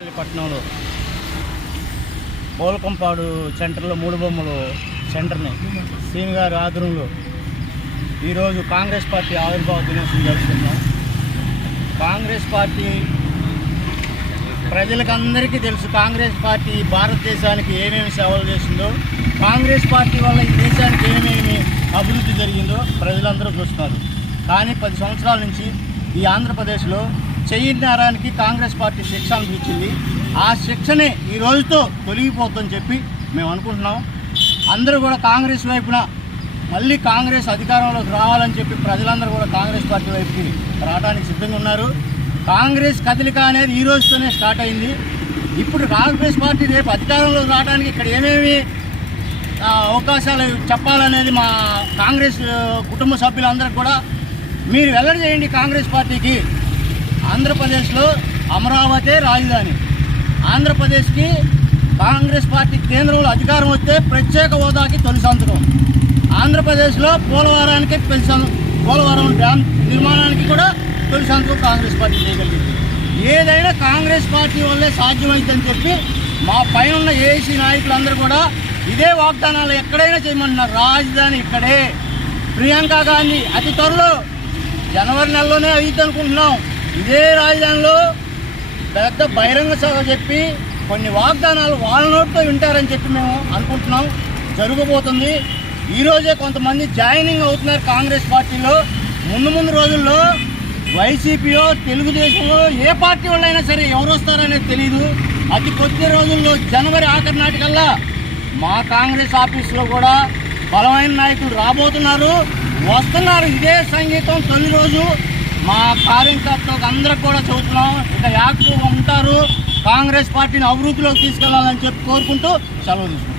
పట్టణంలో పోలకంపాడు సెంటర్లో మూడు బొమ్మలు సెంటర్ని. సీని గారి ఆధ్వర్యంలో ఈరోజు కాంగ్రెస్ పార్టీ ఆవిర్భావ దినోత్సవం జరుగుతున్నాం కాంగ్రెస్ పార్టీ ప్రజలకందరికీ తెలుసు కాంగ్రెస్ పార్టీ భారతదేశానికి ఏమేమి సేవలు చేసిందో కాంగ్రెస్ పార్టీ వల్ల ఈ దేశానికి ఏమేమి అభివృద్ధి జరిగిందో ప్రజలందరూ చూస్తున్నారు. కానీ పది సంవత్సరాల నుంచి ఈ ఆంధ్రప్రదేశ్లో చెయ్యి కాంగ్రెస్ పార్టీ శిక్ష అనిపించింది. ఆ శిక్షనే ఈ రోజుతో తొలగిపోతుందని చెప్పి మేము అనుకుంటున్నాం. అందరూ కూడా కాంగ్రెస్ వైపున మళ్ళీ కాంగ్రెస్ అధికారంలోకి రావాలని చెప్పి ప్రజలందరూ కూడా కాంగ్రెస్ పార్టీ వైపుకి రావడానికి సిద్ధంగా ఉన్నారు. కాంగ్రెస్ కదలిక అనేది ఈ రోజుతోనే స్టార్ట్ అయింది. ఇప్పుడు కాంగ్రెస్ పార్టీ రేపు అధికారంలోకి రావడానికి ఇక్కడ ఏమేమి అవకాశాలు చెప్పాలనేది మా కాంగ్రెస్ కుటుంబ సభ్యులందరికీ కూడా మీరు వెల్లడి చేయండి కాంగ్రెస్ పార్టీకి. ఆంధ్రప్రదేశ్లో అమరావతి రాజధాని. ఆంధ్రప్రదేశ్కి కాంగ్రెస్ పార్టీ కేంద్రంలో అధికారం వస్తే ప్రత్యేక హోదాకి తొలి సంతకం. ఆంధ్రప్రదేశ్లో పోలవరానికి సం- పోలవరం డ్యామ్ నిర్మాణానికి కూడా తొలి సంతకం కాంగ్రెస్ పార్టీ చేయగలిగింది. ఏదైనా కాంగ్రెస్ పార్టీ వల్లే సాధ్యమైందని చెప్పి మా పైన ఉన్న ఏసీ నాయకులందరూ కూడా ఇదే వాగ్దానాలు ఎక్కడైనా చేయమంటున్నారు రాజధాని ఇక్కడే. ప్రియాంక గాంధీ అతి త్వరలో జనవరి నెలలోనే అయ్యిద్ది అనుకుంటున్నాం ఇదే రాజధానిలో పెద్ద బహిరంగ సభ చెప్పి కొన్ని వాగ్దానాలు వాళ్ళ నోటితో వింటారని చెప్పి మేము అనుకుంటున్నాం. జరగబోతుంది. ఈరోజే కొంతమంది జాయినింగ్ అవుతున్నారు కాంగ్రెస్ పార్టీలో. ముందు ముందు రోజుల్లో వైసీపీయో తెలుగుదేశంలో ఏ పార్టీ వాళ్ళైనా సరే ఎవరు వస్తారనేది తెలియదు అతి కొద్ది రోజుల్లో జనవరి ఆఖరి నాటికల్లా మా కాంగ్రెస్ ఆఫీసులో కూడా బలమైన నాయకులు రాబోతున్నారు. వస్తున్నారు. ఇదే సంగీతం తొలి రోజు. మా కార్యకర్తలకు అందరికి కూడా చెబుతున్నాం ఇక యాక్టివ్గా ఉంటారు. కాంగ్రెస్ పార్టీని అభివృద్ధిలోకి తీసుకెళ్ళాలని చెప్పి కోరుకుంటూ సెలవు తీసుకుంటాం